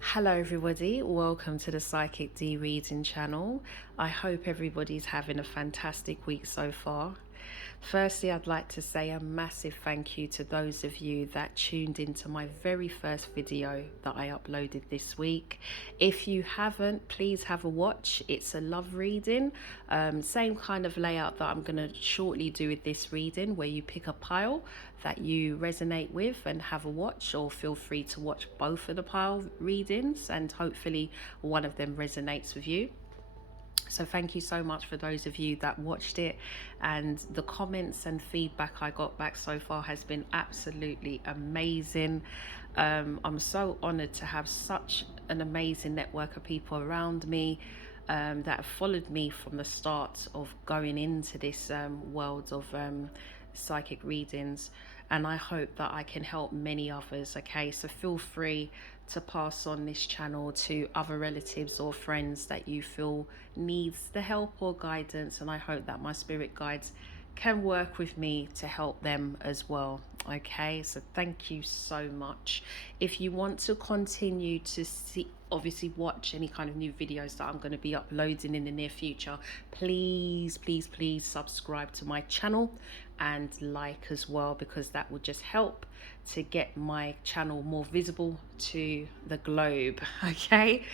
Hello, everybody. Welcome to the Psychic D Reading channel. I hope everybody's having a fantastic week so far. Firstly, I'd like to say a massive thank you to those of you that tuned into my very first video that I uploaded this week. If you haven't, please have a watch. It's a love reading, same kind of layout that I'm going to shortly do with this reading, where you pick a pile that you resonate with and have a watch, or feel free to watch both of the pile readings and hopefully one of them resonates with you. So thank you so much for those of you that watched it, and the comments and feedback I got back so far has been absolutely amazing. I'm so honored to have such an amazing network of people around me that have followed me from the start of going into this world of psychic readings, and I hope that I can help many others. Okay, so feel free to pass on this channel to other relatives or friends that you feel needs the help or guidance, and I hope that my spirit guides can work with me to help them as well. Okay, so thank you so much. If you want to continue to see, obviously watch any kind of new videos that I'm going to be uploading in the near future, please subscribe to my channel and like as well, because that will just help to get my channel more visible to the globe. Okay,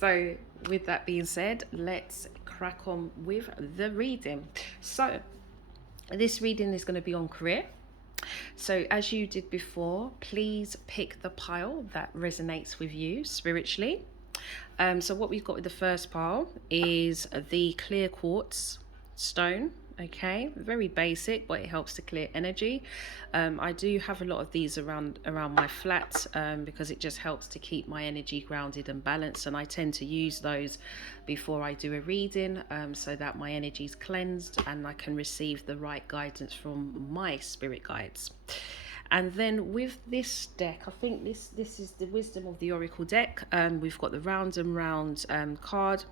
so with that being said, let's crack on with the reading. So this reading is going to be on career. So as you did before, please pick the pile that resonates with you spiritually. So what we've got with the first pile is the clear quartz stone. Okay, very basic, but it helps to clear energy. I do have a lot of these around my flat because it just helps to keep my energy grounded and balanced, and I tend to use those before I do a reading so that my energy is cleansed and I can receive the right guidance from my spirit guides. And then with this deck, I think this is the Wisdom of the Oracle deck. We've got the round and round card.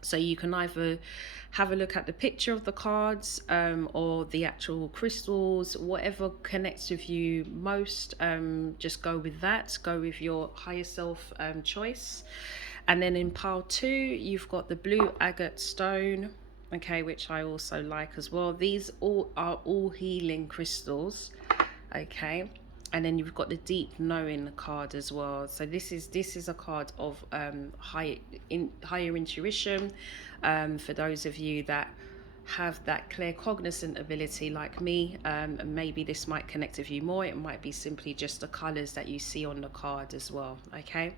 So you can either have a look at the picture of the cards or the actual crystals, whatever connects with you most. Just go with that. Go with your higher self choice. And then in pile 2, you've got the blue agate stone, okay, which I also like as well. These are all healing crystals, okay. And then you've got the deep knowing card as well. So this is a card of higher intuition for those of you that have that clear cognizant ability like me. And maybe this might connect with you more. It might be simply just the colors that you see on the card as well. Okay,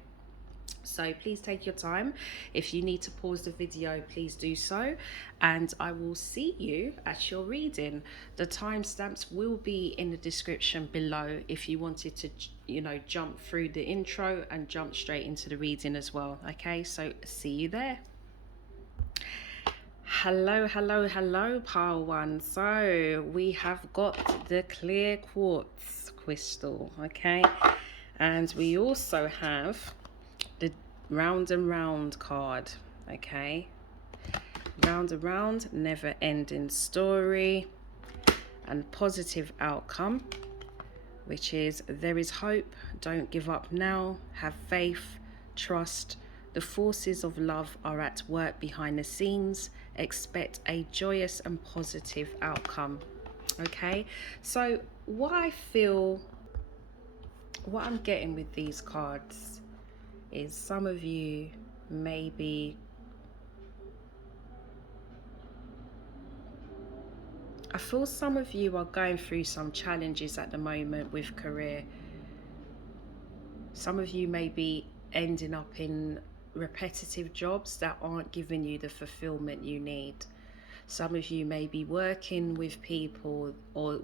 so please take your time. If you need to pause the video, please do so, and I will see you at your reading. The timestamps will be in the description below if you wanted to, you know, jump through the intro and jump straight into the reading as well. Okay, so see you there. Hello, pile 1. So we have got the clear quartz crystal, okay, and we also have the round and round card, okay. Round and round, never ending story, and positive outcome, which is there is hope, don't give up now, have faith, trust, the forces of love are at work behind the scenes, expect a joyous and positive outcome. Okay, so what I'm getting with these cards is some of you maybe, I feel some of you are going through some challenges at the moment with career. Some of you may be ending up in repetitive jobs that aren't giving you the fulfillment you need. Some of you may be working with people or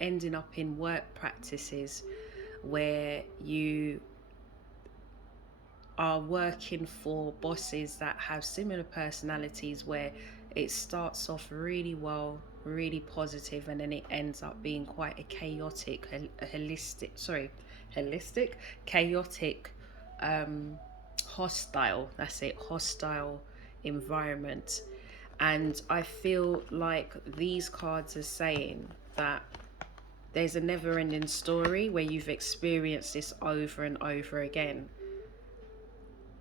ending up in work practices where you are working for bosses that have similar personalities, where it starts off really well, really positive, and then it ends up being quite a chaotic, chaotic, hostile environment. And I feel like these cards are saying that there's a never-ending story where you've experienced this over and over again.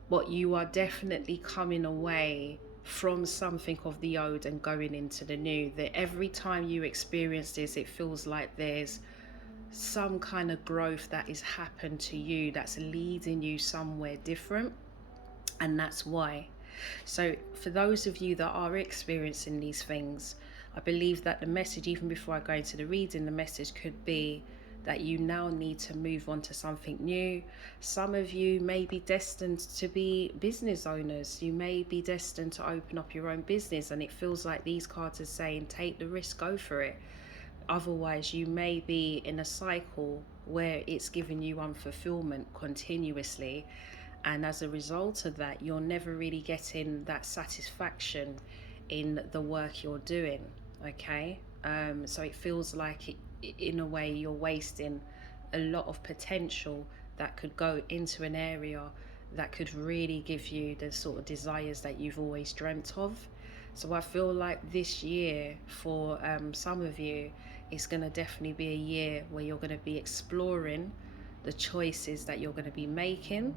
but you are definitely coming away from something of the old and going into the new. That every time you experience this, it feels like there's some kind of growth that has happened to you that's leading you somewhere different, and that's why. So for those of you that are experiencing these things, I believe that the message, even before I go into the reading, the message could be that you now need to move on to something new. Some of you may be destined to be business owners. You may be destined to open up your own business, and it feels like these cards are saying, take the risk, go for it. Otherwise, you may be in a cycle where it's giving you unfulfillment continuously. And as a result of that, you're never really getting that satisfaction in the work you're doing. Okay. So it feels like in a way, you're wasting a lot of potential that could go into an area that could really give you the sort of desires that you've always dreamt of. So I feel like this year for some of you, it's going to definitely be a year where you're going to be exploring the choices that you're going to be making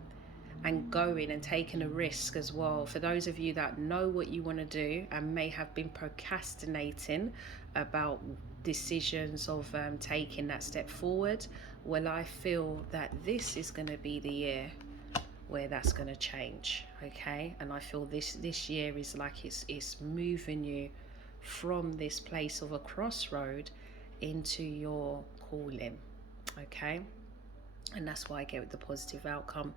and going and taking a risk as well. For those of you that know what you want to do and may have been procrastinating about decisions of taking that step forward, well, I feel that this is going to be the year where that's going to change. Okay. And I feel this year is like it's moving you from this place of a crossroad into your calling. Okay. And that's why I get the positive outcome.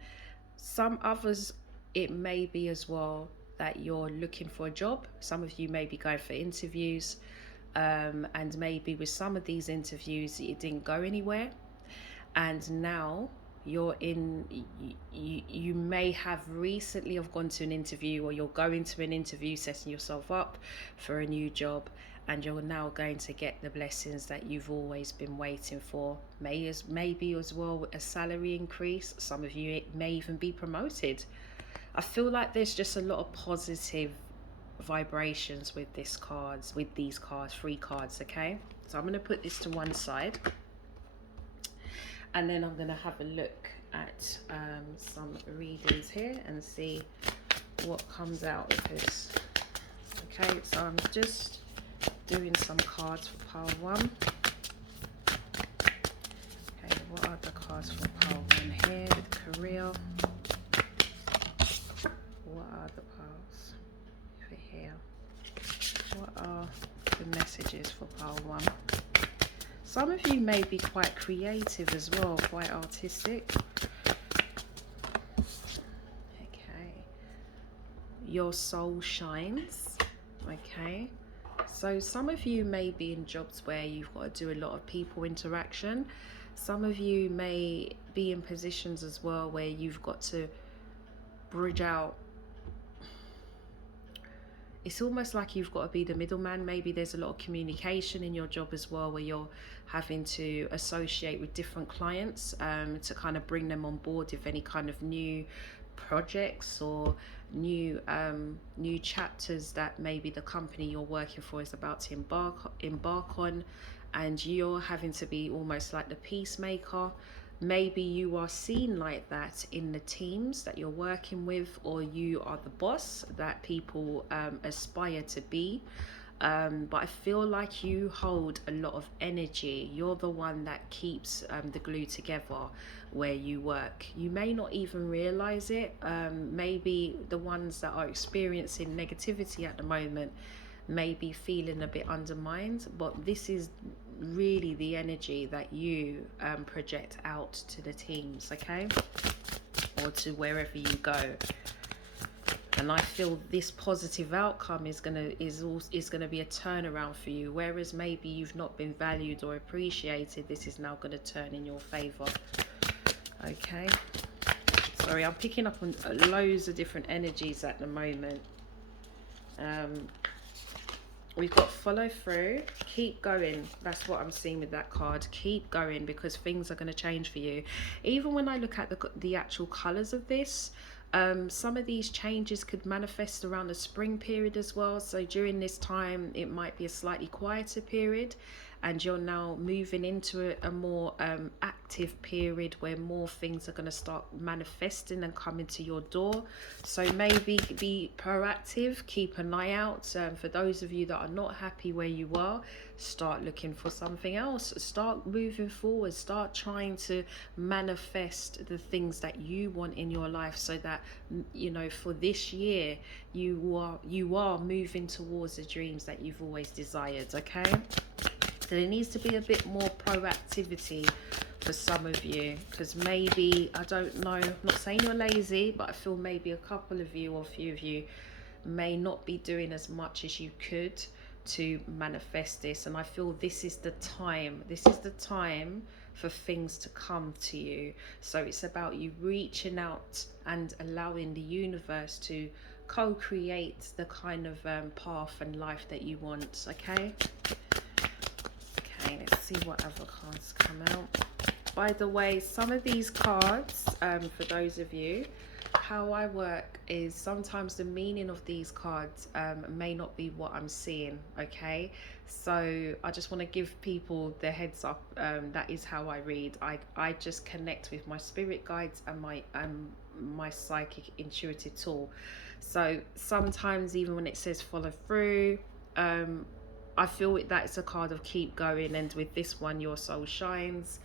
Some others, it may be as well that you're looking for a job. Some of you may be going for interviews, and maybe with some of these interviews it didn't go anywhere, and now you're in, you may have recently have gone to an interview, or you're going to an interview, setting yourself up for a new job, and you're now going to get the blessings that you've always been waiting for. Maybe as well a salary increase. Some of you, it may even be promoted. I feel like there's just a lot of positive vibrations with these cards, 3 cards. Okay, so I'm going to put this to one side, and then I'm going to have a look at some readings here and see what comes out of this. Okay, so I'm just doing some cards for pile 1. Okay, what are the cards for pile 1 here with career? What are the piles over here? What are the messages for pile 1? Some of you may be quite creative as well, quite artistic. Okay. Your soul shines. Okay. So some of you may be in jobs where you've got to do a lot of people interaction. Some of you may be in positions as well where you've got to bridge out. It's almost like you've got to be the middleman. Maybe there's a lot of communication in your job as well, where you're having to associate with different clients to kind of bring them on board with any kind of new projects or new chapters that maybe the company you're working for is about to embark on, and you're having to be almost like the peacemaker. Maybe you are seen like that in the teams that you're working with, or you are the boss that people aspire to be. But I feel like you hold a lot of energy. You're the one that keeps the glue together where you work. You may not even realize it. Maybe the ones that are experiencing negativity at the moment may be feeling a bit undermined, but this is really the energy that you project out to the teams, okay, or to wherever you go. And I feel this positive outcome is gonna be a turnaround for you. Whereas maybe you've not been valued or appreciated, this is now going to turn in your favor. Okay. Sorry, I'm picking up on loads of different energies at the moment. We've got follow through, keep going. That's what I'm seeing with that card. Keep going, because things are going to change for you. Even when I look at the actual colors of this, some of these changes could manifest around the spring period as well. So during this time, it might be a slightly quieter period. and you're now moving into a more active period where more things are going to start manifesting and coming to your door. So maybe be proactive, keep an eye out. For those of you that are not happy where you are, start looking for something else, start moving forward, start trying to manifest the things that you want in your life, so that, you know, for this year you are moving towards the dreams that you've always desired. Okay, so there needs to be a bit more proactivity for some of you, because maybe, I don't know, I'm not saying you're lazy, but I feel maybe a couple of you or a few of you may not be doing as much as you could to manifest this. And I feel this is the time, for things to come to you. So it's about you reaching out and allowing the universe to co-create the kind of path and life that you want. Okay, let's see what other cards come out. By the way, some of these cards, for those of you, how I work is sometimes the meaning of these cards may not be what I'm seeing. Okay, so I just want to give people the heads up. That is how I read. I just connect with my spirit guides and my psychic intuitive tool. So sometimes even when it says follow through, I feel that it's a card of keep going, and with this one, your soul shines.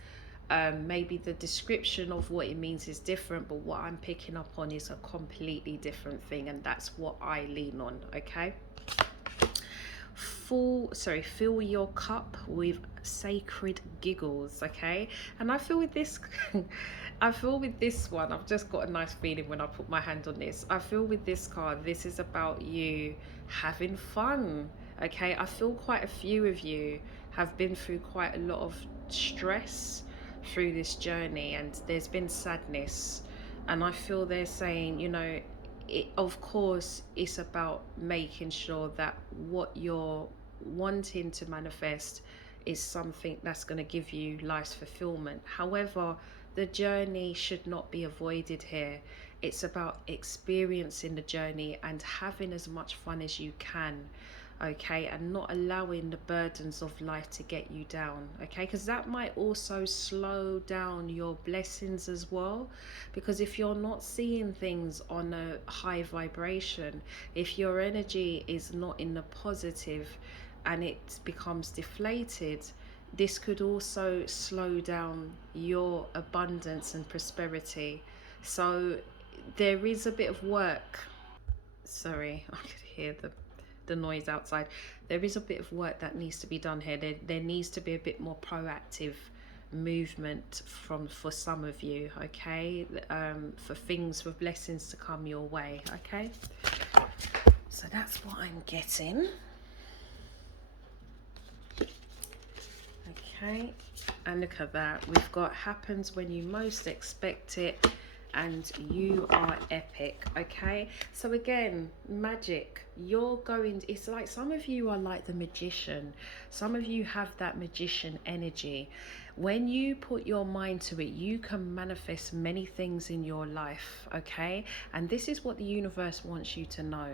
Maybe the description of what it means is different, but what I'm picking up on is a completely different thing, and that's what I lean on. Okay, fill your cup with sacred giggles. Okay, and I feel with this I feel with this one, I've just got a nice feeling when I put my hand on this. I feel with this card, this is about you having fun. Okay, I feel quite a few of you have been through quite a lot of stress through this journey, and there's been sadness, and I feel they're saying, you know, of course it's about making sure that what you're wanting to manifest is something that's going to give you life's fulfillment. However, the journey should not be avoided here. It's about experiencing the journey and having as much fun as you can. Okay, and not allowing the burdens of life to get you down. Okay, because that might also slow down your blessings as well, because if you're not seeing things on a high vibration, if your energy is not in the positive and it becomes deflated, this could also slow down your abundance and prosperity. So there is a bit of work. Sorry, I could hear the noise outside. There is a bit of work that needs to be done here. There needs to be a bit more proactive movement for some of you. Okay, for blessings to come your way. Okay, so that's what I'm getting. Okay, and look at that, we've got happens when you most expect it, and you are epic. Okay, so again, magic, you're going, it's like some of you are like the magician. Some of you have that magician energy. When you put your mind to it, you can manifest many things in your life. Okay, and this is what the universe wants you to know.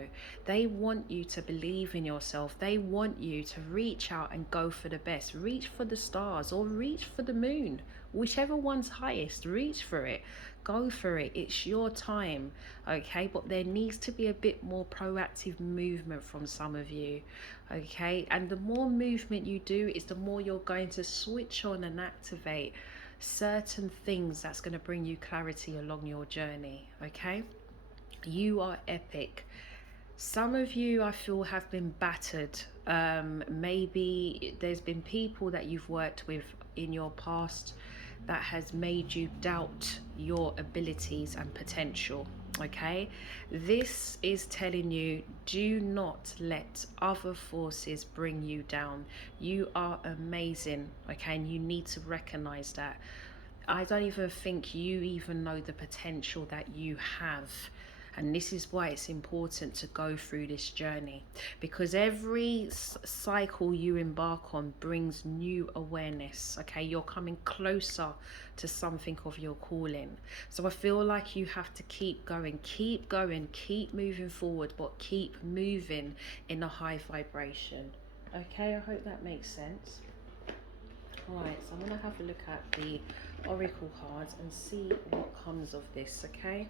They want you to believe in yourself. They want you to reach out and go for the best. Reach for the stars or reach for the moon, whichever one's highest. Reach for it, go for it. It's your time. Okay, but there needs to be a bit more proactive movement from some of you. Okay, and the more movement you do, is the more you're going to switch on and activate certain things that's going to bring you clarity along your journey. Okay, you are epic. Some of you, I feel, have been battered. Maybe there's been people that you've worked with in your past that has made you doubt your abilities and potential. Okay, this is telling you, do not let other forces bring you down. You are amazing. Okay, and you need to recognize that. I don't even think you even know the potential that you have. And this is why it's important to go through this journey, because every cycle you embark on brings new awareness. Okay, you're coming closer to something of your calling. So I feel like you have to keep going, keep moving forward, but keep moving in a high vibration. Okay, I hope that makes sense. Right, so I'm going to have a look at the oracle cards and see what comes of this, okay?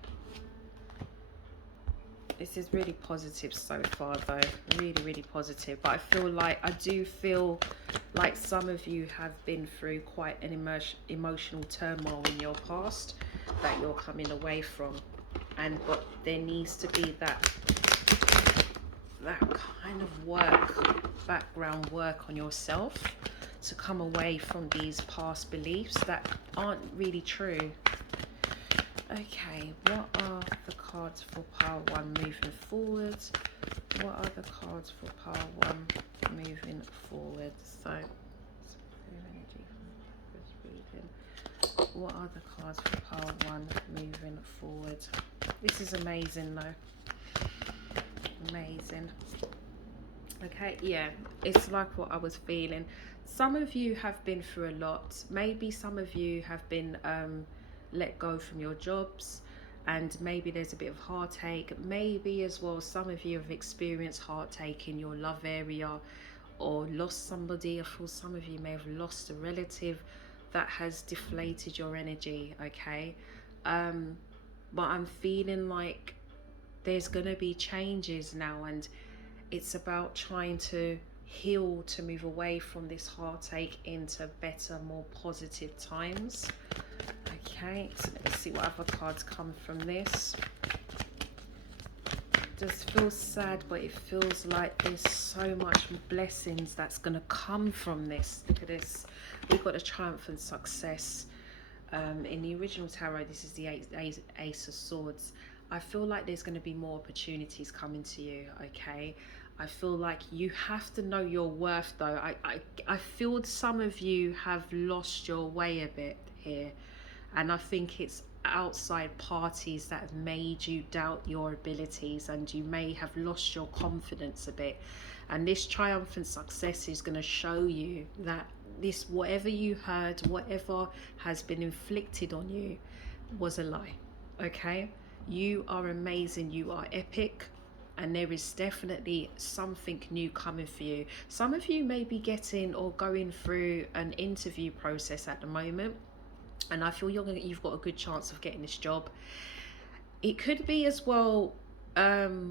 This is really positive so far though, really, really positive. But I do feel like some of you have been through quite an emotional turmoil in your past that you're coming away from. But there needs to be that kind of background work on yourself to come away from these past beliefs that aren't really true. Okay, what are the cards for pile 1 moving forward? What are the cards for pile 1 moving forward? So, what are the cards for pile 1 moving forward? This is amazing though. Amazing. Okay, yeah, it's like what I was feeling. Some of you have been through a lot. Maybe some of you have been let go from your jobs, and maybe there's a bit of heartache. Maybe as well some of you have experienced heartache in your love area or lost somebody. I feel some of you may have lost a relative that has deflated your energy, okay? But I'm feeling like there's gonna be changes now, and it's about trying to heal, to move away from this heartache into better, more positive times. Okay, so let's see what other cards come from this. It does feel sad, but it feels like there's so much blessings that's going to come from this. Look at this. We've got a triumphant success. In the original tarot, this is the Ace of Swords. I feel like there's going to be more opportunities coming to you, okay? I feel like you have to know your worth, though. I feel some of you have lost your way a bit here. And I think it's outside parties that have made you doubt your abilities, and you may have lost your confidence a bit. And this triumphant success is going to show you that this, whatever you heard, whatever has been inflicted on you, was a lie, okay? You are amazing, you are epic, and there is definitely something new coming for you. Some of you may be getting or going through an interview process at the moment, and I feel you've got a good chance of getting this job. It could be as well that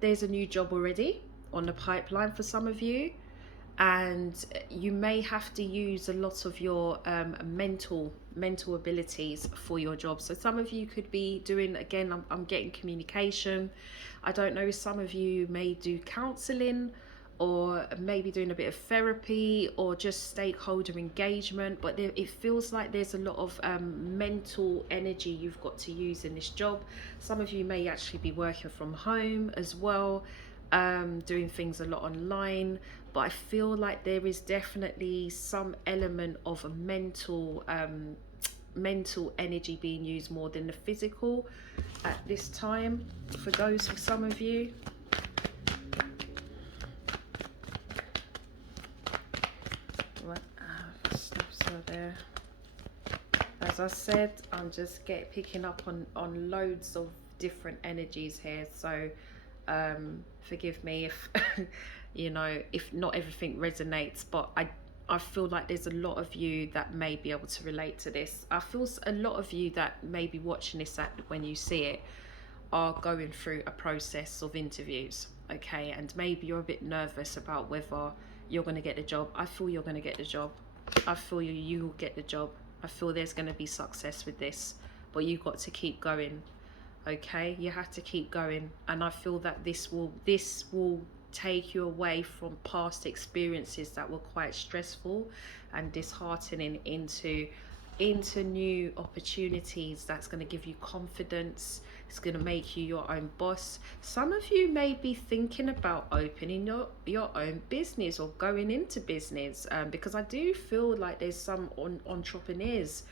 there's a new job already on the pipeline for some of you, and you may have to use a lot of your mental abilities for your job. So some of you could be doing, again, I'm getting communication. I don't know, some of you may do counseling, or maybe doing a bit of therapy, or just stakeholder engagement. But it feels like there's a lot of mental energy you've got to use in this job. Some of you may actually be working from home as well, doing things a lot online. But I feel like there is definitely some element of a mental energy being used more than the physical at this time for some of you. There, as I said, I'm just picking up on loads of different energies here, so forgive me if you know, if not everything resonates, but I feel like there's a lot of you that may be able to relate to this. I feel a lot of you that may be watching this when you see it are going through a process of interviews, okay? And maybe you're a bit nervous about whether you're going to get the job. I feel you're going to get the job. I feel you will get the job. I feel there's going to be success with this, but you've got to keep going, okay? You have to keep going. And I feel that this will take you away from past experiences that were quite stressful and disheartening into new opportunities that's going to give you confidence. It's going to make you your own boss. Some of you may be thinking about opening your own business or going into business, because I do feel like there's some entrepreneurs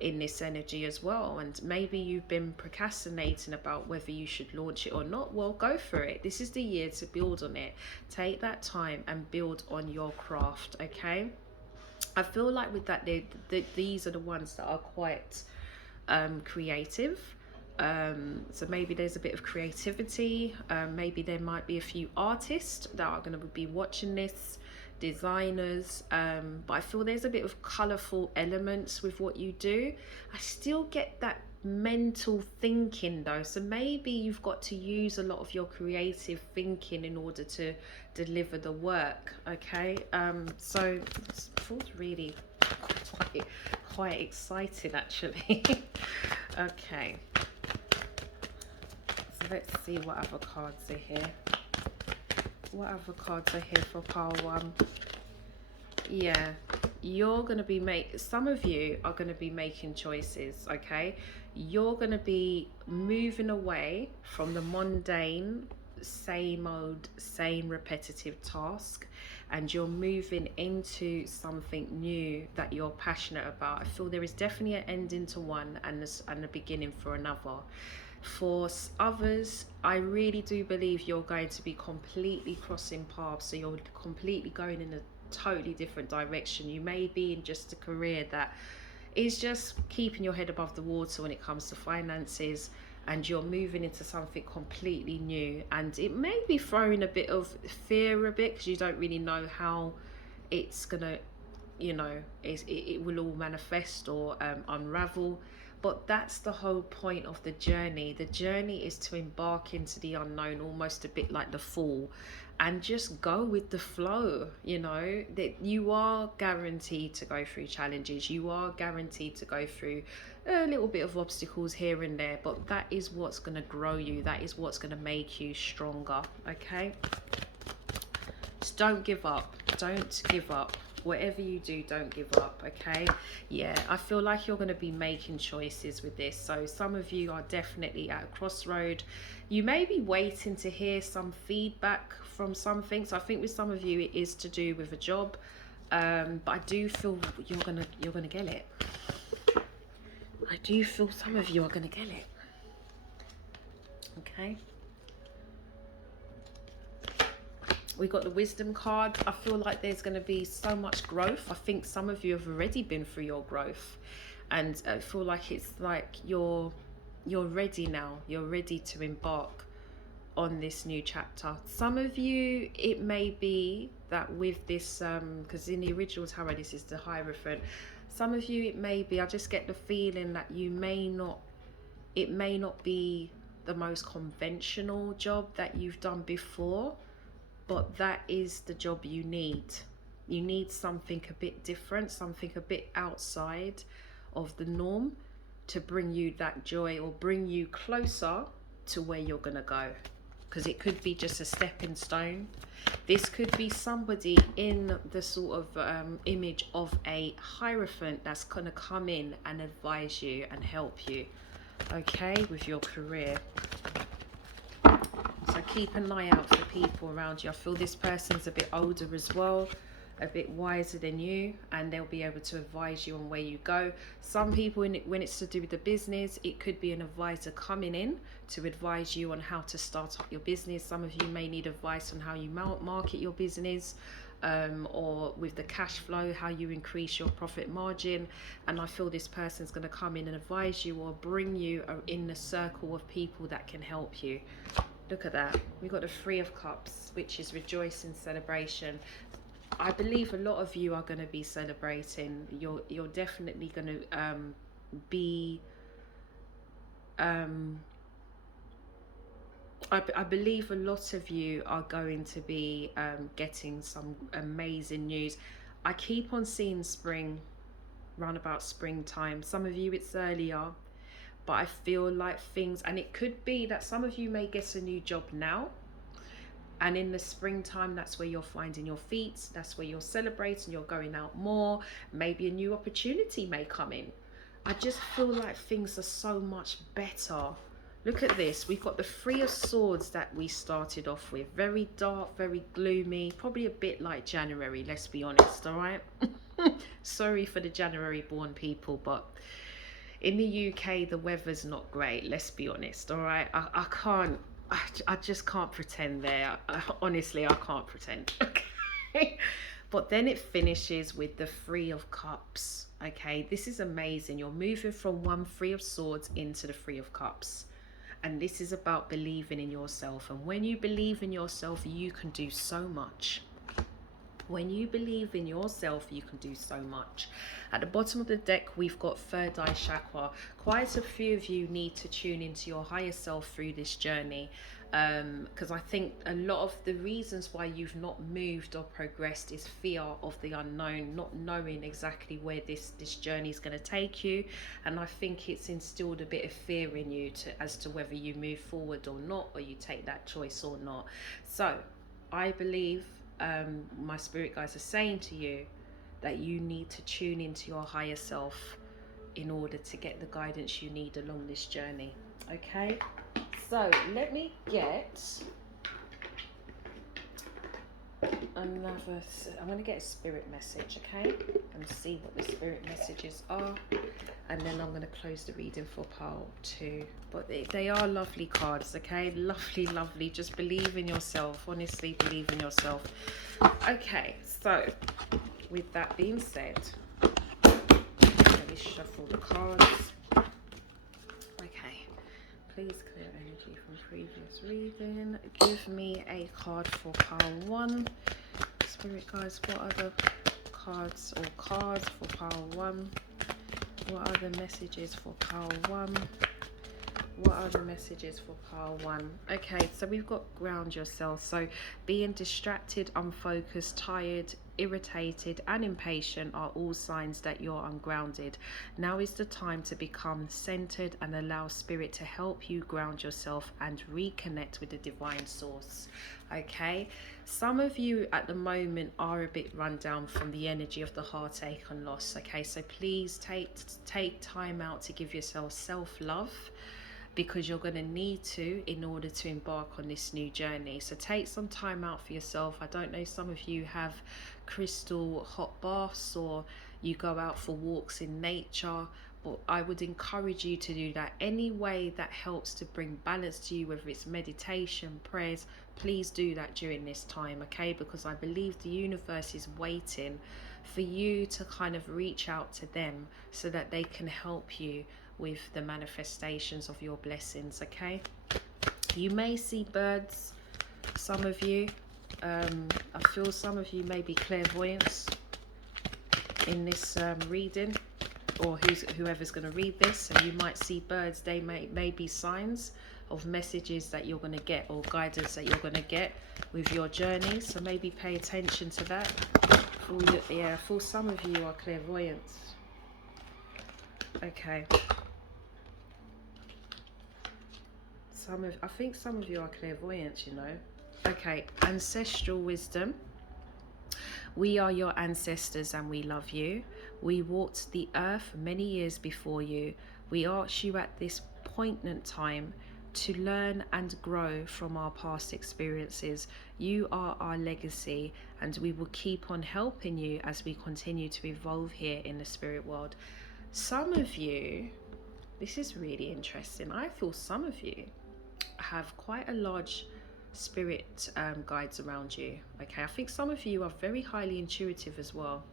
in this energy as well, and maybe you've been procrastinating about whether you should launch it or not. Well, go for it. This is the year to build on it. Take that time and build on your craft, okay? I feel like with that, these are the ones that are quite creative. So maybe there's a bit of creativity. Maybe there might be a few artists that are going to be watching this. designers, but I feel there's a bit of colourful elements with what you do. I still get that mental thinking though, so maybe you've got to use a lot of your creative thinking in order to deliver the work. Okay, so it feels really quite exciting actually. Okay, so let's see what other cards are here. What other cards are here for pile one? Yeah, you're going to be some of you are going to be making choices. Okay, you're going to be moving away from the mundane, same old, same repetitive task, and you're moving into something new that you're passionate about. I feel there is definitely an ending to one and a beginning for another. For others, I really do believe you're going to be completely crossing paths, so you're completely going in a totally different direction. You may be in just a career that is just keeping your head above the water when it comes to finances, and you're moving into something completely new, and it may be throwing a bit of fear a bit because you don't really know how it's gonna, it will all manifest or unravel. But that's the whole point of the journey. The journey is to embark into the unknown, almost a bit like the fall, and just go with the flow. That you are guaranteed to go through challenges, you are guaranteed to go through a little bit of obstacles here and there, but that is what's going to grow you, that is what's going to make you stronger. Okay, just don't give up. Don't give up. Whatever you do, don't give up. Okay, yeah, I feel like you're going to be making choices with this. So some of you are definitely at a crossroad. You may be waiting to hear some feedback from something. So I think with some of you it is to do with a job, but I do feel you're gonna get it. I do feel some of you are gonna get it. Okay, we got the wisdom card. I feel like there's going to be so much growth. I think some of you have already been through your growth, and I feel like it's like you're ready now. You're ready to embark on this new chapter. Some of you, it may be that with this, because in the original tarot this is the Hierophant. Some of you, it may be, I just get the feeling that it may not be the most conventional job that you've done before, but that is the job you need. You need something a bit different, something a bit outside of the norm to bring you that joy or bring you closer to where you're gonna go. Because it could be just a stepping stone. This could be somebody in the sort of image of a Hierophant that's gonna come in and advise you and help you, okay, with your career. So keep an eye out for people around you. I feel this person's a bit older as well, a bit wiser than you, and they'll be able to advise you on where you go. Some people, when it's to do with the business, it could be an advisor coming in to advise you on how to start up your business. Some of you may need advice on how you market your business, or with the cash flow, how you increase your profit margin. And I feel this person's going to come in and advise you or bring you in the circle of people that can help you. Look at that. We've got the Three of Cups, which is rejoicing, celebration. I believe a lot of you are going to be celebrating. You're definitely going to be... I believe a lot of you are going to be getting some amazing news. I keep on seeing spring, round about springtime. Some of you it's earlier, but I feel like things, and it could be that some of you may get a new job now, and in the springtime, that's where you're finding your feet, that's where you're celebrating, you're going out more, maybe a new opportunity may come in. I just feel like things are so much better. Look at this, we've got the Three of Swords that we started off with. Very dark, very gloomy, probably a bit like January, let's be honest, all right? Sorry for the January born people, but in the UK, the weather's not great, let's be honest, all right? I just can't pretend there. Honestly, I can't pretend. Okay. But then it finishes with the Three of Cups. Okay, this is amazing. You're moving from one Three of Swords into the Three of Cups. And this is about believing in yourself. And when you believe in yourself, you can do so much. When you believe in yourself, you can do so much. At the bottom of the deck, we've got third eye chakra. Quite a few of you need to tune into your higher self through this journey. Because I think a lot of the reasons why you've not moved or progressed is fear of the unknown, not knowing exactly where this journey is going to take you. And I think it's instilled a bit of fear in you as to whether you move forward or not, or you take that choice or not. So I believe my spirit guides are saying to you that you need to tune into your higher self in order to get the guidance you need along this journey. Okay, so let me get I'm going to get a spirit message, okay, and see what the spirit messages are, and then I'm going to close the reading for pile 2. But they are lovely cards, okay, lovely. Just believe in yourself, honestly believe in yourself. Okay, so with that being said, let me shuffle the cards. Okay, please clear energy from previous reading. Give me a card for pile 1. Spirit guys, what are the cards for pile 1? What are the messages for pile 1? What are the messages for pile 1? Okay, so we've got ground yourself. So being distracted, unfocused, tired, irritated and impatient are all signs that you're ungrounded. Now is the time to become centered and allow spirit to help you ground yourself and reconnect with the divine source. Okay, some of you at the moment are a bit run down from the energy of the heartache and loss. Okay, so please take time out to give yourself self-love, because you're going to need to in order to embark on this new journey. So take some time out for yourself. I don't know, some of you have crystal hot baths or you go out for walks in nature, but I would encourage you to do that. Any way that helps to bring balance to you, whether it's meditation, prayers, please do that during this time, okay? Because I believe the universe is waiting for you to kind of reach out to them so that they can help you with the manifestations of your blessings, okay? You may see birds, some of you. I feel some of you may be clairvoyants in this reading, or whoever's going to read this. So you might see birds. They may be signs of messages that you're going to get, or guidance that you're going to get with your journey. So maybe pay attention to that. For some of you are clairvoyants. Okay. I think some of you are clairvoyants, you know. Okay, ancestral wisdom. We are your ancestors and we love you. We walked the earth many years before you. We ask you at this poignant time to learn and grow from our past experiences. You are our legacy, and we will keep on helping you as we continue to evolve here in the spirit world. Some of you, this is really interesting. I feel some of you have quite a large spirit guides around you. Okay, I think some of you are very highly intuitive as well.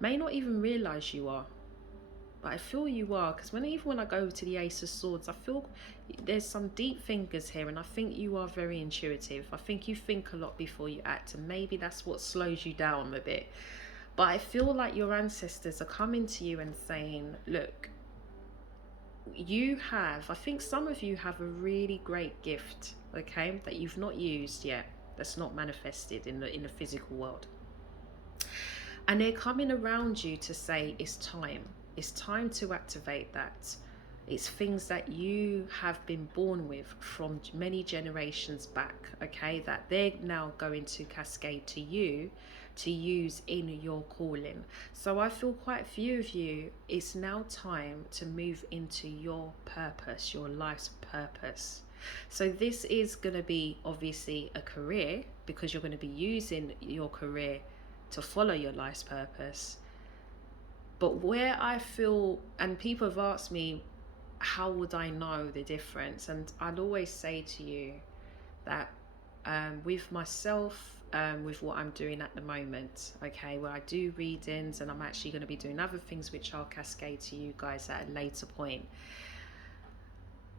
May not even realize you are, but I feel you are, because even when I go to the Ace of Swords, I feel there's some deep fingers here, and I think you are very intuitive. I think you think a lot before you act, and maybe that's what slows you down a bit. But I feel like your ancestors are coming to you and saying, look, I think some of you have a really great gift, okay, that you've not used yet, that's not manifested in the physical world. And they're coming around you to say it's time to activate that. It's things that you have been born with from many generations back, okay, that they're now going to cascade to you to use in your calling. So I feel quite a few of you, it's now time to move into your purpose, your life's purpose. So this is going to be obviously a career, because you're going to be using your career to follow your life's purpose. But where I feel, and people have asked me, how would I know the difference? And I'd always say to you that with myself, with what I'm doing at the moment, okay, where I do readings, and I'm actually going to be doing other things which I'll cascade to you guys at a later point.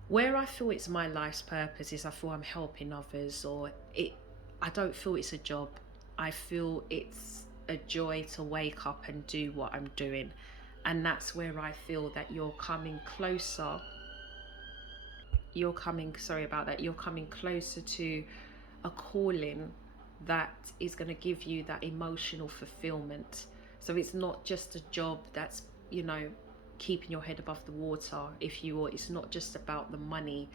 Where I feel it's my life's purpose is I feel I'm helping others, or I don't feel it's a job. I feel it's a joy to wake up and do what I'm doing. And that's where I feel that you're coming closer. You're coming, sorry about that, you're coming closer to a calling that is going to give you that emotional fulfillment. So it's not just a job that's, you know, keeping your head above the water, if you will. It's not just about the money,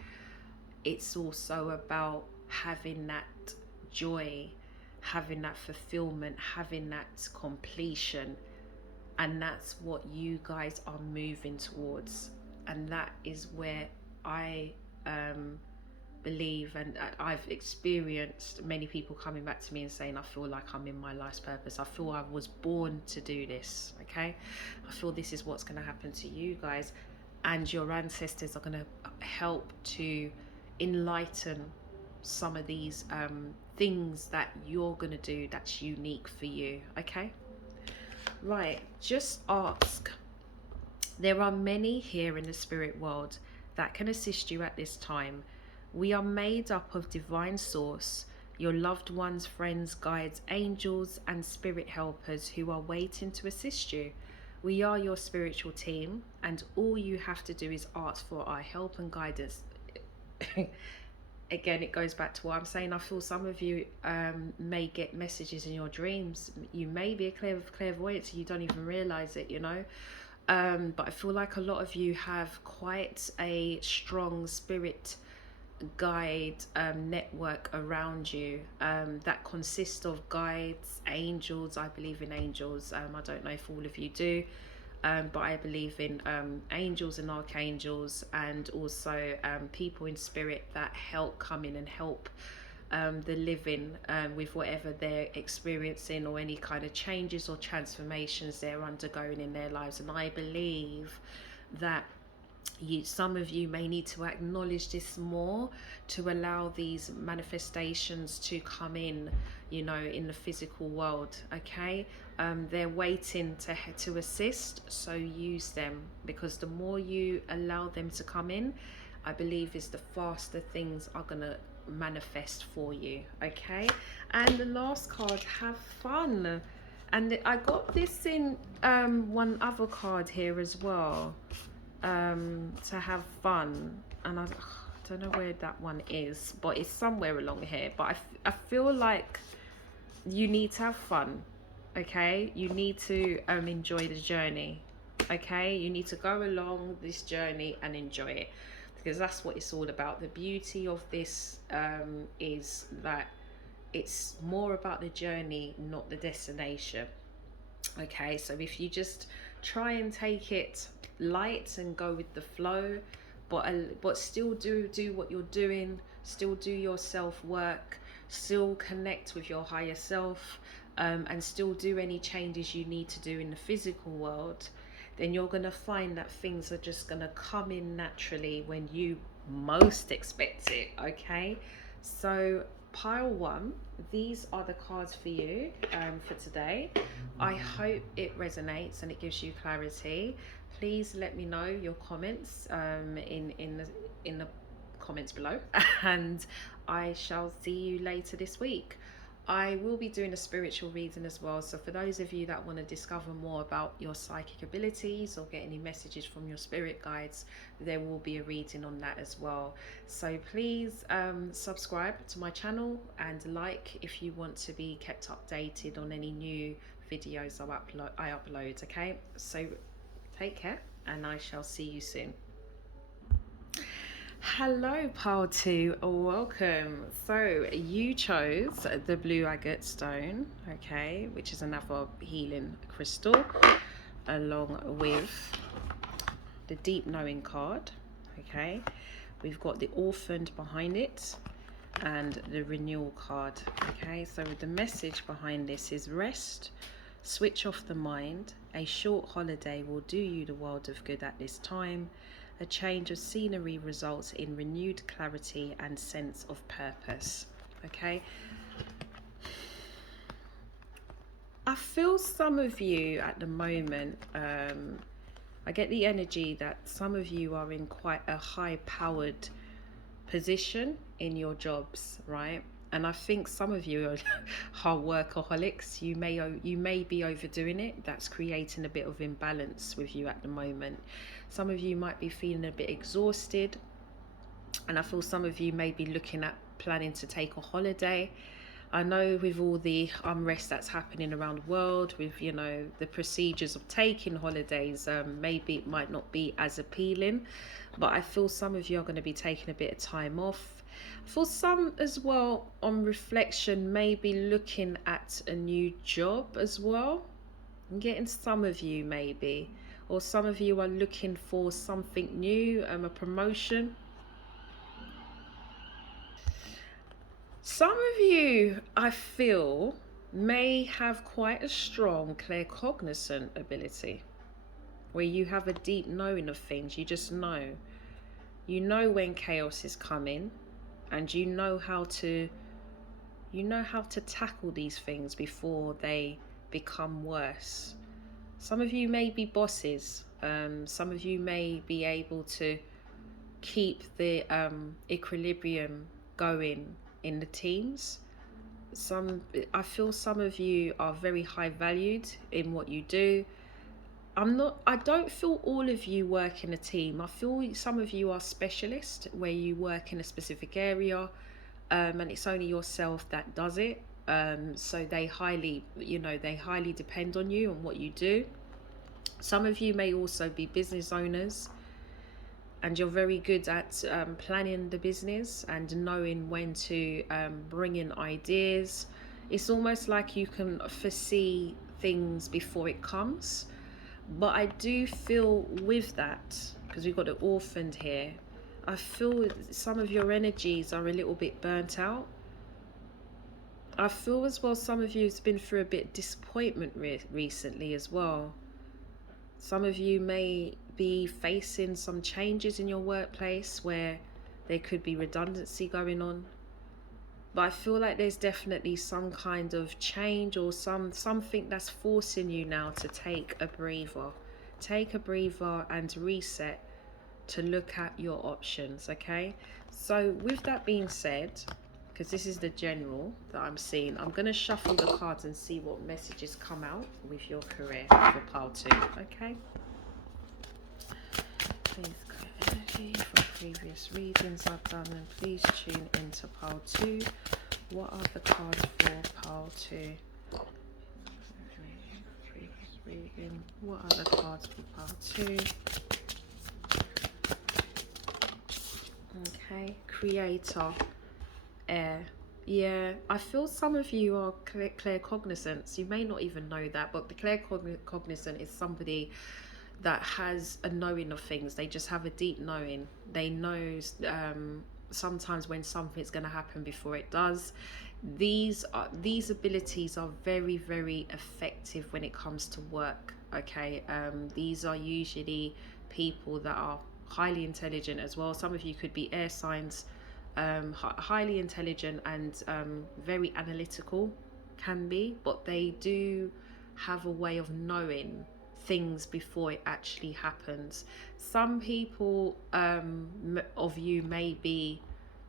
it's also about having that joy, having that fulfillment, having that completion. And that's what you guys are moving towards. And that is where I believe, and I've experienced many people coming back to me and saying, I feel like I'm in my life's purpose. I feel I was born to do this. Okay, I feel this is what's going to happen to you guys, and your ancestors are going to help to enlighten some of these things that you're going to do that's unique for you. Okay, right, just ask. There are many here in the spirit world that can assist you at this time. We are made up of divine source, your loved ones, friends, guides, angels, and spirit helpers who are waiting to assist you. We are your spiritual team, and all you have to do is ask for our help and guidance. Again, it goes back to what I'm saying. I feel some of you may get messages in your dreams. You may be a clairvoyant, so you don't even realize it, you know. But I feel like a lot of you have quite a strong spirit guide network around you that consists of guides, angels. I believe in angels. I don't know if all of you do, but I believe in angels and archangels, and also people in spirit that help come in and help the living with whatever they're experiencing, or any kind of changes or transformations they're undergoing in their lives. And I believe that some of you may need to acknowledge this more to allow these manifestations to come in, you know, in the physical world. Okay, they're waiting to assist, so use them, because the more you allow them to come in, I believe is the faster things are gonna manifest for you. Okay, and the last card, have fun. And I got this in one other card here as well, to have fun. And I don't know where that one is, but it's somewhere along here. But I feel like you need to have fun. Okay, you need to enjoy the journey. Okay, you need to go along this journey and enjoy it, because that's what it's all about. The beauty of this is that it's more about the journey, not the destination. Okay, so if you just try and take it light and go with the flow, but still do what you're doing, still do your self work, still connect with your higher self, and still do any changes you need to do in the physical world, then you're going to find that things are just going to come in naturally when you most expect it. Okay, so pile one, these are the cards for you for today. I hope it resonates and it gives you clarity. Please let me know your comments in the comments below, and I shall see you later this week. I will be doing a spiritual reading as well, so for those of you that want to discover more about your psychic abilities or get any messages from your spirit guides, there will be a reading on that as well. So please subscribe to my channel and like if you want to be kept updated on any new videos I upload. Okay, so take care and I shall see you soon. Hello, pile two, welcome. So you chose the blue agate stone, okay, which is another healing crystal, along with the deep knowing card. Okay, we've got the orphaned behind it and the renewal card. Okay, so the message behind this is rest, switch off the mind. A short holiday will do you the world of good at this time. A change of scenery results in renewed clarity and sense of purpose. Okay, I feel some of you at the moment, I get the energy that some of you are in quite a high powered position in your jobs, right? And I think some of you are workaholics. You may be overdoing it. That's creating a bit of imbalance with you at the moment. Some of you might be feeling a bit exhausted, and I feel some of you may be looking at planning to take a holiday. I know with all the unrest that's happening around the world, with the procedures of taking holidays, maybe it might not be as appealing, but I feel some of you are going to be taking a bit of time off. For some as well, on reflection, maybe looking at a new job as well. I'm getting some of you maybe, or some of you are looking for something new, a promotion. Some of you, I feel, may have quite a strong claircognizant ability, where you have a deep knowing of things. You just know. You know when chaos is coming, and you know how to tackle these things before they become worse. Some of you may be bosses. Some of you may be able to keep the equilibrium going in the teams. I feel some of you are very high valued in what you do. I don't feel all of you work in a team. I feel some of you are specialists where you work in a specific area, and it's only yourself that does it. So they highly depend on you and what you do. Some of you may also be business owners, and you're very good at planning the business and knowing when to bring in ideas. It's almost like you can foresee things before it comes. But I do feel with that, because we've got the orphaned here, I feel some of your energies are a little bit burnt out. I feel as well some of you has been through a bit of disappointment recently as well. Some of you may be facing some changes in your workplace where there could be redundancy going on. But I feel like there's definitely some kind of change or something that's forcing you now to take a breather. Take a breather and reset to look at your options, okay? So with that being said, because this is the general that I'm seeing, I'm going to shuffle the cards and see what messages come out with your career for pile 2, okay? Please clear energy from previous readings I've done, and please tune into pile 2. What are the cards for pile 2? Previous reading. What are the cards for pile 2? Okay, creator, air. Yeah, I feel some of you are claircognizance. You may not even know that, but the claircognizant is somebody that has a knowing of things. They just have a deep knowing. They know sometimes when something's going to happen before it does. These abilities are very, very effective when it comes to work. Okay, these are usually people that are highly intelligent as well. Some of you could be air signs, highly intelligent and very analytical, can be, but they do have a way of knowing things before it actually happens. Some people of you may be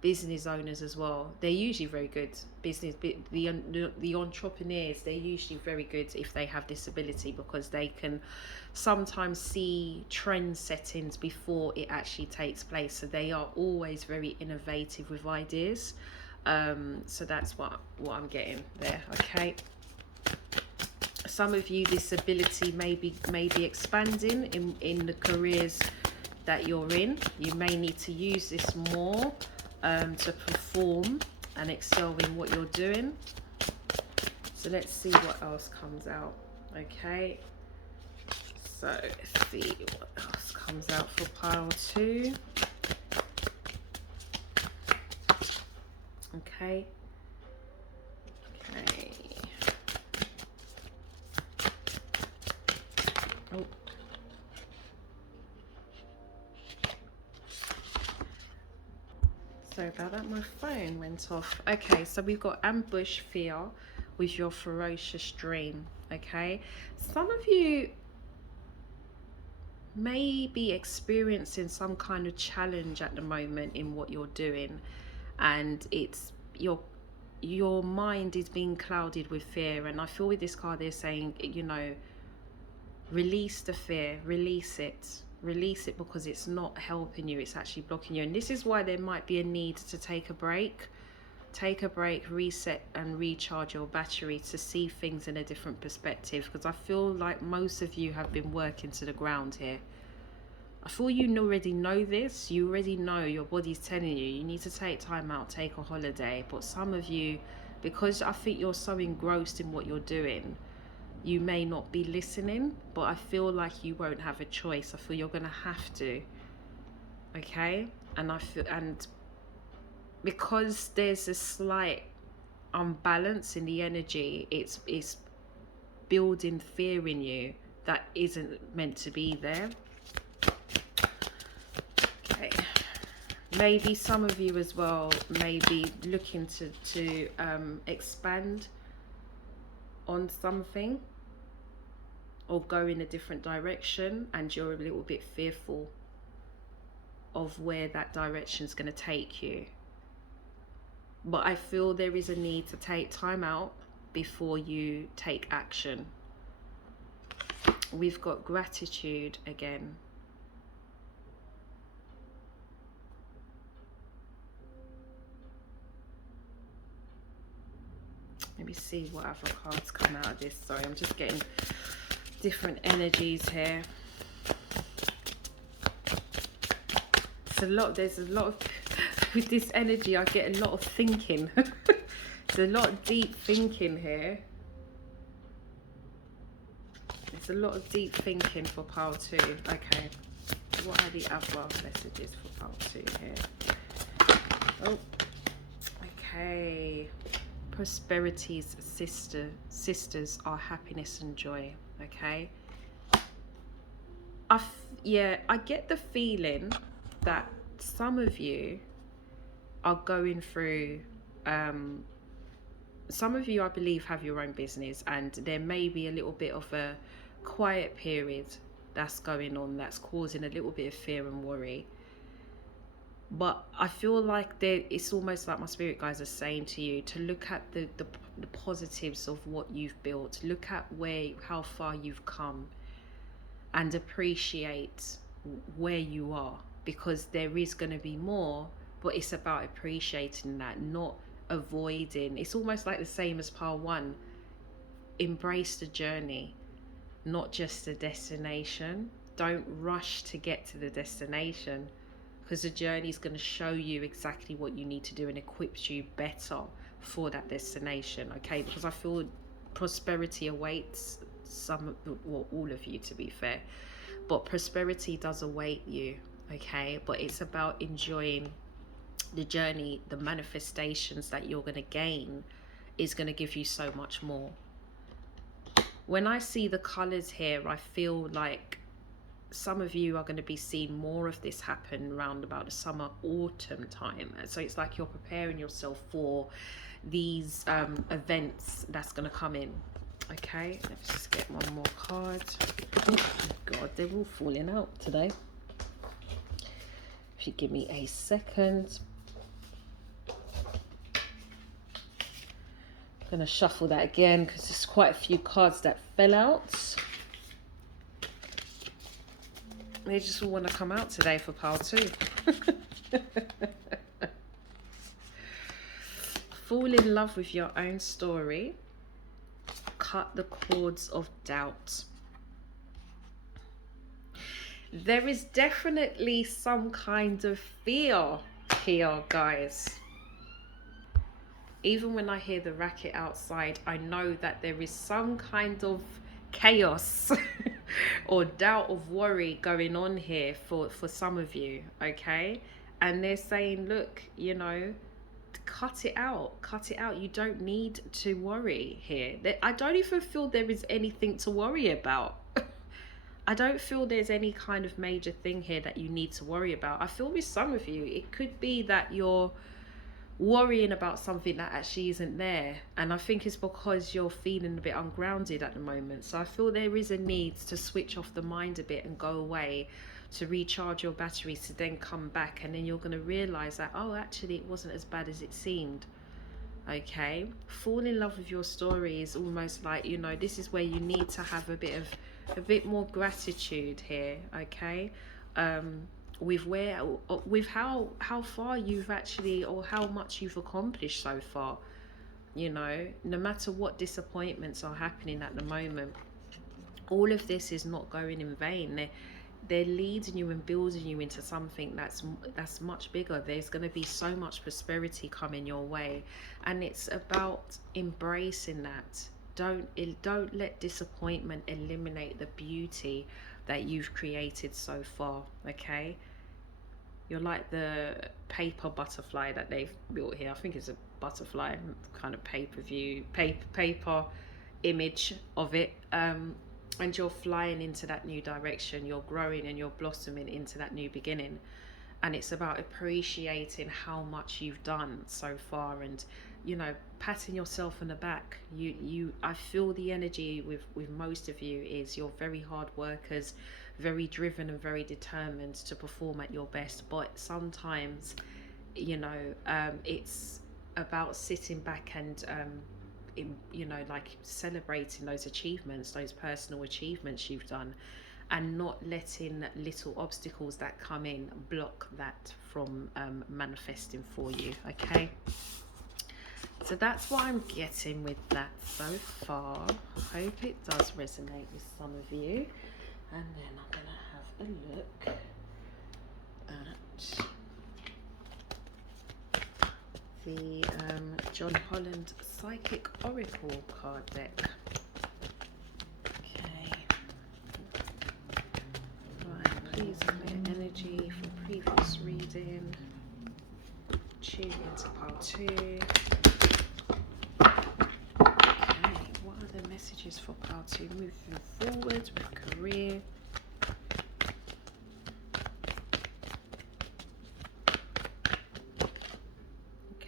business owners as well. They're usually very good business. The entrepreneurs, they're usually very good if they have this ability, because they can sometimes see trend settings before it actually takes place. So they are always very innovative with ideas. So that's what I'm getting there. Okay. Some of you, this ability may be expanding in the careers that you're in. You may need to use this more to perform and excel in what you're doing. So let's see what else comes out. Okay, so let's see what else comes out for pile 2. Okay. Oh. Sorry about that, my phone went off. Okay, so we've got ambush fear with your ferocious dream. Okay, some of you may be experiencing some kind of challenge at the moment in what you're doing, and your mind is being clouded with fear. And I feel with this card, they're saying, you know, release the fear, release it. Release it, because it's not helping you, it's actually blocking you. And this is why there might be a need to take a break. Take a break, reset and recharge your battery to see things in a different perspective. Because I feel like most of you have been working to the ground here. I feel you already know this. You already know, your body's telling you, you need to take time out, take a holiday. But some of you, because I think you're so engrossed in what you're doing, you may not be listening, but I feel like you won't have a choice. I feel you're gonna have to. Okay? And I feel, and because there's a slight unbalance in the energy, it's building fear in you that isn't meant to be there. Okay. Maybe some of you as well may be looking to expand on something or go in a different direction, and you're a little bit fearful of where that direction is going to take you. But I feel there is a need to take time out before you take action. We've got gratitude again. Let me see what other cards come out of this. Sorry, I'm just getting different energies here. It's a lot. There's a lot of, with this energy, I get a lot of thinking. There's a lot of deep thinking here. There's a lot of deep thinking for pile 2. Okay. What are the other messages for pile 2 here? Oh. Okay. Prosperity's sisters are happiness and joy. Okay. Yeah, I get the feeling that some of you are going through, some of you I believe have your own business, and there may be a little bit of a quiet period that's going on that's causing a little bit of fear and worry. But I feel like it's almost like my spirit guides are saying to you to look at the positives of what you've built, look at how far you've come, and appreciate where you are, because there is going to be more. But it's about appreciating that, not avoiding. It's almost like the same as pile 1. Embrace the journey, not just the destination. Don't rush to get to the destination, because the journey is going to show you exactly what you need to do and equips you better for that destination. Okay, because I feel prosperity awaits all of you, to be fair, but prosperity does await you. Okay, but it's about enjoying the journey. The manifestations that you're going to gain is going to give you so much more. When I see the colors here, I feel like some of you are going to be seeing more of this happen around about the summer autumn time. So it's like you're preparing yourself for these events that's going to come in. Okay, let's just get one more card. Oh god, they're all falling out today. If you give me a second, I'm going to shuffle that again because there's quite a few cards that fell out. They just all want to come out today for pile 2. Fall in love with your own story. Cut the cords of doubt. There is definitely some kind of fear here, guys. Even when I hear the racket outside, I know that there is some kind of chaos or doubt of worry going on here for some of you. Okay, and they're saying, look, you know, cut it out, you don't need to worry here. I don't even feel there is anything to worry about. I don't feel there's any kind of major thing here that you need to worry about. I feel with some of you it could be that you're worrying about something that actually isn't there, and I think it's because you're feeling a bit ungrounded at the moment. So I feel there is a need to switch off the mind a bit and go away to recharge your batteries, to then come back, and then you're going to realize that, oh, actually it wasn't as bad as it seemed. Okay, fall in love with your story is almost like, you know, this is where you need to have a bit more gratitude here. Okay, um with where, with how far you've actually, or how much you've accomplished so far. You know, no matter what disappointments are happening at the moment, all of this is not going in vain. They're leading you and building you into something that's much bigger. There's going to be so much prosperity coming your way, and it's about embracing that. Don't let disappointment eliminate the beauty that you've created so far. Okay, you're like the paper butterfly that they've built here. I think it's a butterfly kind of paper image of it. And you're flying into that new direction. You're growing and you're blossoming into that new beginning. And it's about appreciating how much you've done so far, and, you know, patting yourself on the back. I feel the energy with most of you is you're very hard workers, very driven and very determined to perform at your best. But sometimes, you know, it's about sitting back and, you know, like celebrating those achievements, those personal achievements you've done, and not letting little obstacles that come in block that from manifesting for you. Okay, so that's what I'm getting with that so far. Hope it does resonate with some of you. And then I'm gonna have a look at the John Holland Psychic Oracle card deck. Okay. Right, please clear energy from previous reading. Tune into part 2. Okay, what are the messages for part 2? Moving forward with career.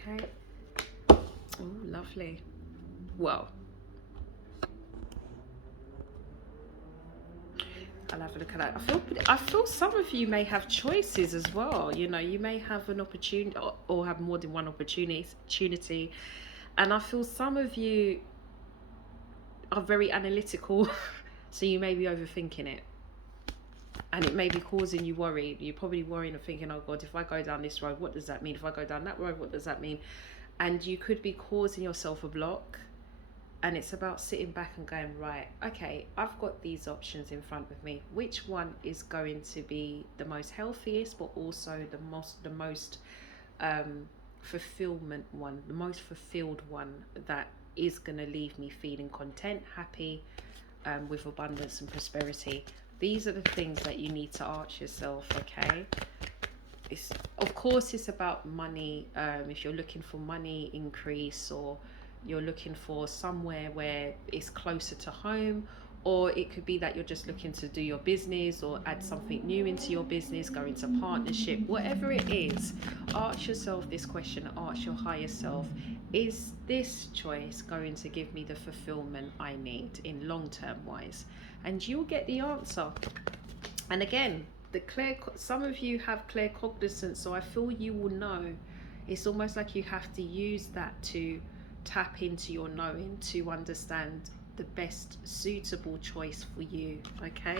Okay. Oh, lovely. Well, I'll have a look at that. I feel some of you may have choices as well. You know, you may have an opportunity, or have more than one opportunity. And I feel some of you are very analytical, so you may be overthinking it. And it may be causing you worry. You're probably worrying and thinking, oh God, if I go down this road, what does that mean? If I go down that road, what does that mean? And you could be causing yourself a block. And it's about sitting back and going, right, okay, I've got these options in front of me. Which one is going to be the most healthiest, but also the most fulfillment one, the most fulfilled one, that is going to leave me feeling content, happy, with abundance and prosperity. These are the things that you need to ask yourself. Okay, of course it's about money. If you're looking for money increase, or you're looking for somewhere where it's closer to home, or it could be that you're just looking to do your business or add something new into your business, go into partnership, whatever it is, ask yourself this question. Ask your higher self, is this choice going to give me the fulfillment I need in long term wise? And you'll get the answer. And again, some of you have clear cognizance, so I feel you will know. It's almost like you have to use that to tap into your knowing, to understand the best suitable choice for you. Okay,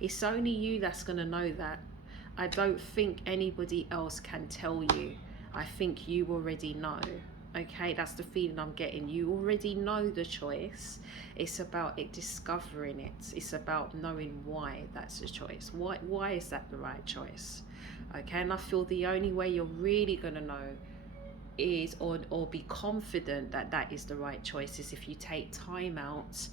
it's only you that's going to know that. I don't think anybody else can tell you. I think you already know. Okay, that's the feeling I'm getting. You already know the choice. It's about it discovering it. It's about knowing why that's the choice. Why is that the right choice? Okay, and I feel the only way you're really going to know is, or be confident that that is the right choice, is if you take time out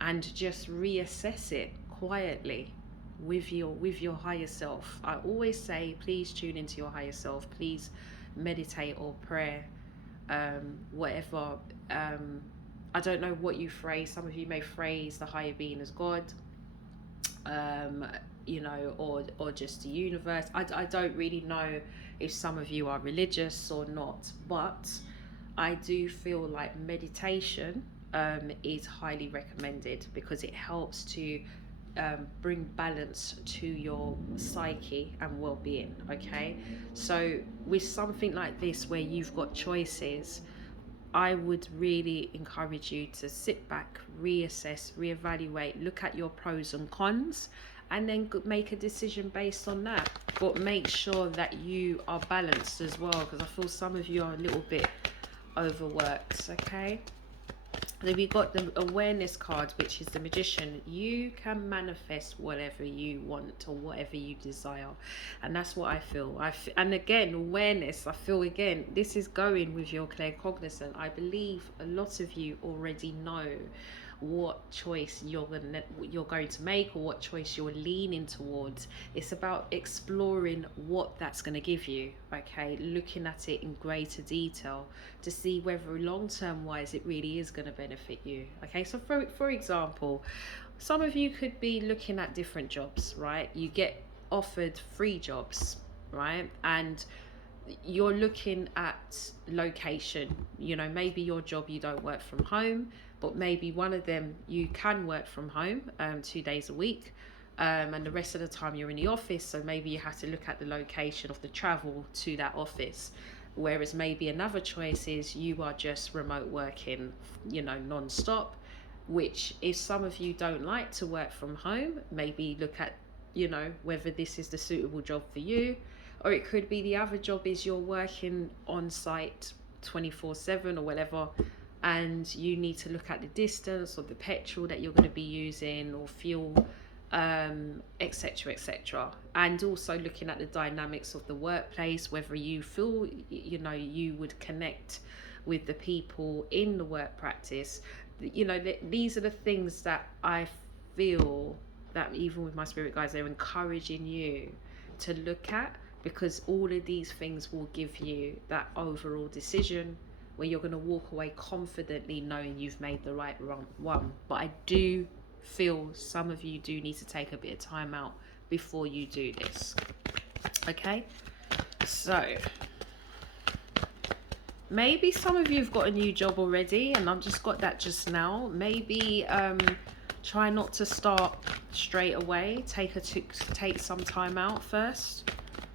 and just reassess it quietly with your higher self. I always say, please tune into your higher self. Please meditate or pray, whatever. I don't know what you phrase. Some of you may phrase the higher being as God, you know, or just the universe. I don't really know if some of you are religious or not, but I do feel like meditation is highly recommended, because it helps to bring balance to your psyche and well-being. Okay, so with something like this where you've got choices, I would really encourage you to sit back, reassess, reevaluate, look at your pros and cons, and then make a decision based on that. But make sure that you are balanced as well, because I feel some of you are a little bit overworked. Okay, then we got the awareness card, which is the magician. You can manifest whatever you want or whatever you desire, and that's what I feel. And again, awareness, I feel again this is going with your claircognizant. I believe a lot of you already know what choice you're going to make, or what choice you're leaning towards. It's about exploring what that's going to give you. Okay, looking at it in greater detail to see whether long-term wise it really is going to benefit you. Okay, so for example, some of you could be looking at different jobs, right? You get offered 3 jobs, right? And you're looking at location. You know, maybe your job you don't work from home, but maybe one of them you can work from home 2 days a week, and the rest of the time you're in the office. So maybe you have to look at the location of the travel to that office. Whereas maybe another choice is you are just remote working, you know, non-stop, which if some of you don't like to work from home, maybe look at, you know, whether this is the suitable job for you. Or it could be the other job is you're working on site 24/7 or whatever, and you need to look at the distance or the petrol that you're going to be using, or fuel, etc, etc. And also looking at the dynamics of the workplace, whether you feel, you know, you would connect with the people in the work practice. You know, these are the things that I feel that even with my spirit guides, they're encouraging you to look at, because all of these things will give you that overall decision where you're going to walk away confidently knowing you've made the right one. But I do feel some of you do need to take a bit of time out before you do this. Okay, so maybe some of you have got a new job already, and I've just got that just now. Maybe try not to start straight away. Take some time out first.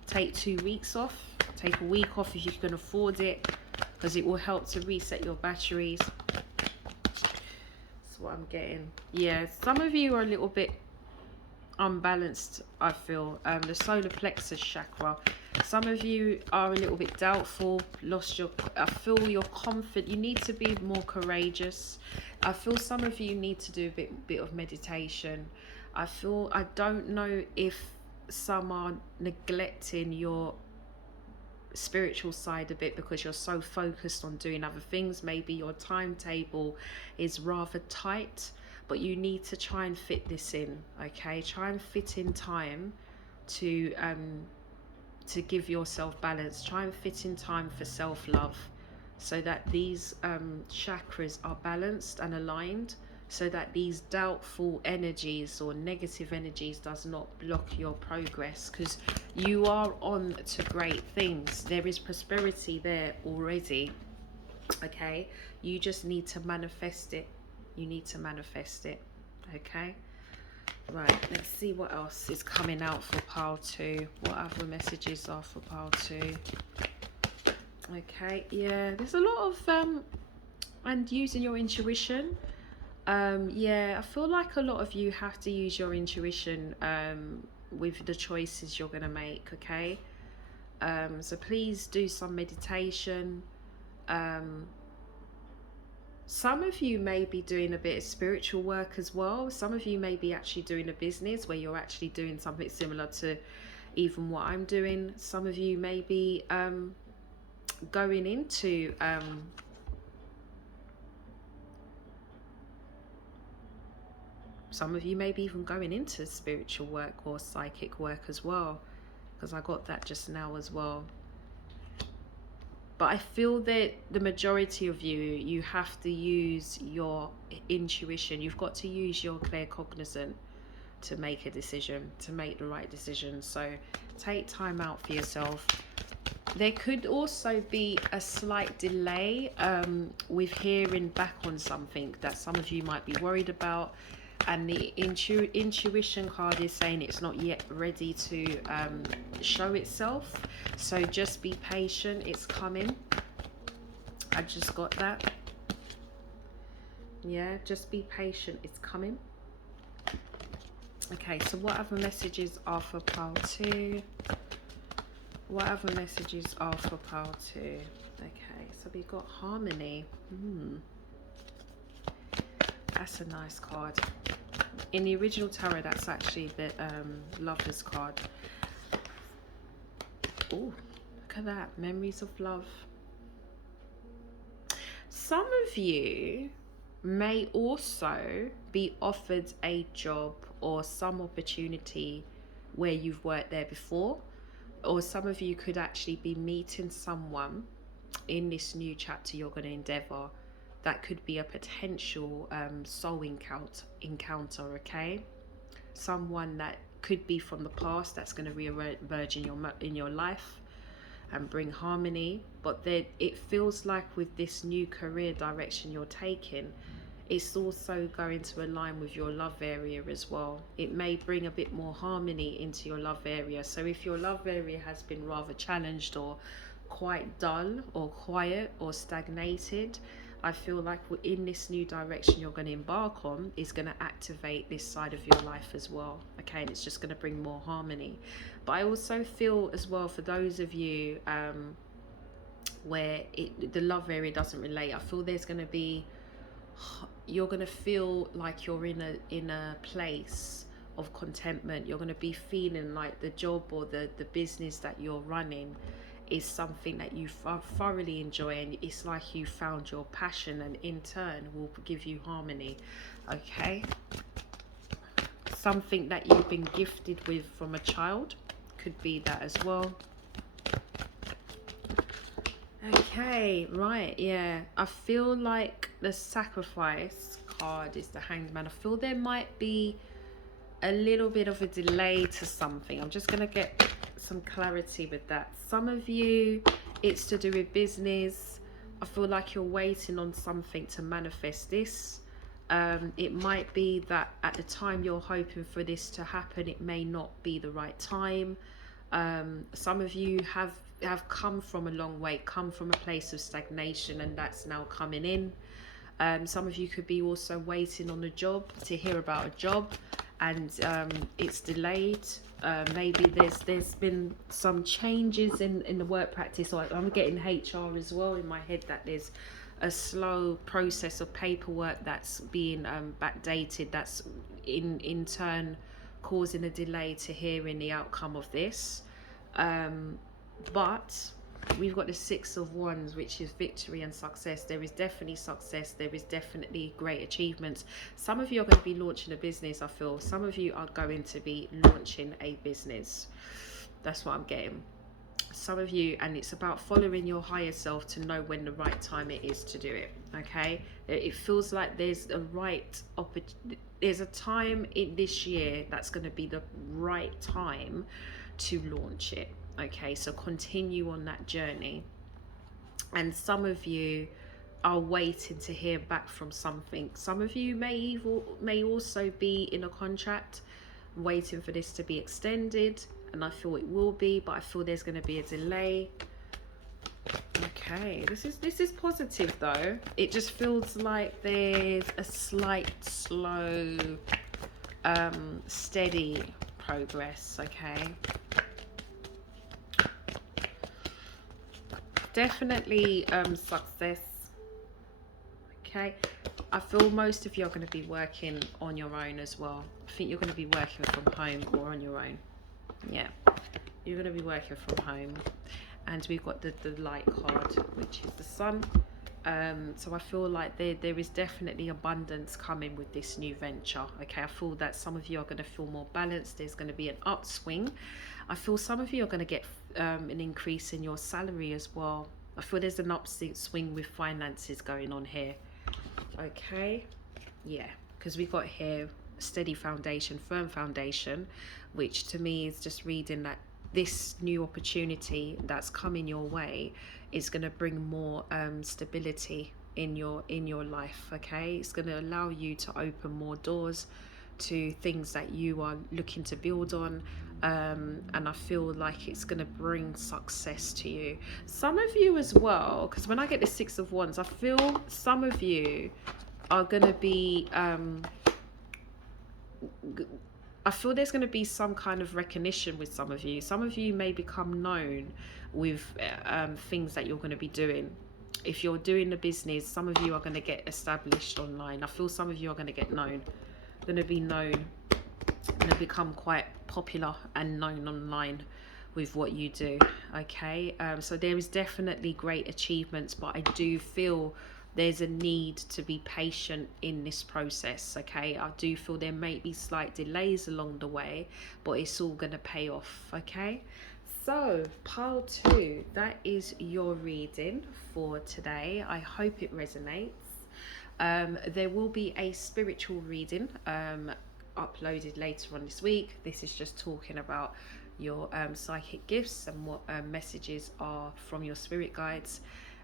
Take 2 weeks off. Take a week off if you can afford it, because it will help to reset your batteries. That's what I'm getting. Yeah, some of you are a little bit unbalanced, I feel. The solar plexus chakra. Some of you are a little bit doubtful, I feel you're confident. You need to be more courageous. I feel some of you need to do a bit of meditation. I don't know if some are neglecting your spiritual side a bit because you're so focused on doing other things. Maybe your timetable is rather tight, but you need to try and fit this in. Okay, try and fit in time to give yourself balance. Try and fit in time for self-love, so that these chakras are balanced and aligned, so that these doubtful energies or negative energies does not block your progress, because you are on to great things. There is prosperity there already. Okay, you just need to manifest it. You need to manifest it. Okay, right, let's see what else is coming out for pile 2. What other messages are for pile 2? Okay, yeah, there's a lot of and using your intuition. Yeah, I feel like a lot of you have to use your intuition with the choices you're going to make. Okay, so please do some meditation. Some of you may be doing a bit of spiritual work as well. Some of you may be actually doing a business where you're actually doing something similar to even what I'm doing. Some of you may be going into some of you may be even going into spiritual work or psychic work as well, because I got that just now as well. But I feel that the majority of you have to use your intuition. You've got to use your claircognizant to make a decision, to make the right decision. So take time out for yourself. There could also be a slight delay with hearing back on something that some of you might be worried about. And the intuition card is saying it's not yet ready to show itself. So just be patient, it's coming. I just got that. Yeah, just be patient, it's coming. Okay, so what other messages are for pile 2? What other messages are for pile 2? Okay, so we've got harmony. That's a nice card. In the original tarot, that's actually the Lover's card. Oh, look at that. Memories of love. Some of you may also be offered a job or some opportunity where you've worked there before, or some of you could actually be meeting someone in this new chapter you're going to endeavor that could be a potential soul encounter, okay? Someone that could be from the past that's going to re-emerge in your life and bring harmony. But then it feels like with this new career direction you're taking, it's also going to align with your love area as well. It may bring a bit more harmony into your love area. So if your love area has been rather challenged or quite dull or quiet or stagnated, I feel like in this new direction you're going to embark on is going to activate this side of your life as well, okay? And it's just going to bring more harmony. But I also feel as well, for those of you where the love area doesn't relate, I feel there's going to be, you're going to feel like you're in a place of contentment. You're going to be feeling like the job or the business that you're running is something that you thoroughly enjoy, and it's like you found your passion, and in turn will give you harmony, okay? Something that you've been gifted with from a child could be that as well. Okay, right, yeah. I feel like the Sacrifice card is the Hanged Man. I feel there might be a little bit of a delay to something. I'm just going to get some clarity with that. Some of you, it's to do with business. I feel like you're waiting on something to manifest this. It might be that at the time you're hoping for this to happen, it may not be the right time. Some of you have come from a long way, come from a place of stagnation, and that's now coming in. Some of you could be also waiting on a job, to hear about a job, and it's delayed. Maybe there's been some changes in the work practice. Like, I'm getting HR as well in my head, that there's a slow process of paperwork that's being backdated, that's in turn causing a delay to hearing the outcome of this. But we've got the Six of Wands, which is victory and success. There is definitely success. There is definitely great achievements. Some of you are going to be launching a business, I feel. Some of you are going to be launching a business. That's what I'm getting. Some of you, and it's about following your higher self to know when the right time it is to do it, okay? It feels like there's a right opportunity. There's a time in this year that's going to be the right time to launch it. Okay, so continue on that journey. And some of you are waiting to hear back from something. Some of you may also be in a contract waiting for this to be extended, and I feel it will be, but I feel there's going to be a delay. Okay, this is positive though. It just feels like there's a slight slow steady progress, okay? Definitely success. Okay, I feel most of you are going to be working on your own as well. I think you're going to be working from home or on your own. Yeah, you're going to be working from home. And we've got the light card, which is the Sun. So I feel like there is definitely abundance coming with this new venture. Okay, I feel that some of you are going to feel more balanced. There's going to be an upswing. I feel some of you are going to get an increase in your salary as well. I feel there's an upswing with finances going on here. Okay, yeah, because we got here steady foundation, firm foundation, which to me is just reading that this new opportunity that's coming your way is going to bring more stability in your life. Okay, it's going to allow you to open more doors to things that you are looking to build on, and I feel like it's going to bring success to you. Some of you as well, because when I get the Six of Wands, I feel some of you are going to be I feel there's going to be some kind of recognition with some of you. Some of you may become known with things that you're going to be doing. If you're doing the business, some of you are going to get established online. I feel some of you are going to get known, going to be known, going to become quite popular and known online with what you do. Okay, so there is definitely great achievements, but I do feel there's a need to be patient in this process. Okay, I do feel there may be slight delays along the way, but it's all going to pay off. Okay, so pile 2, that is your reading for today. I hope it resonates. There will be a spiritual reading uploaded later on this week. This is just talking about your psychic gifts and what messages are from your spirit guides,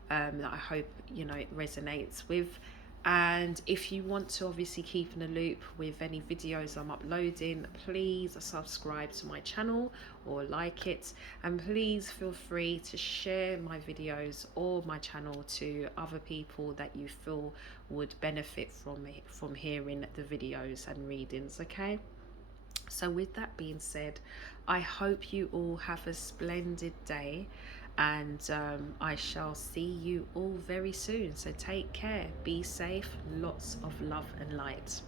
that I hope it resonates with. And if you want to obviously keep in the loop with any videos I'm uploading, please subscribe to my channel or like it, and please feel free to share my videos or my channel to other people that you feel would benefit from hearing the videos and readings. Okay, so with that being said, I hope you all have a splendid day, and I shall see you all very soon. So take care, be safe, lots of love and light.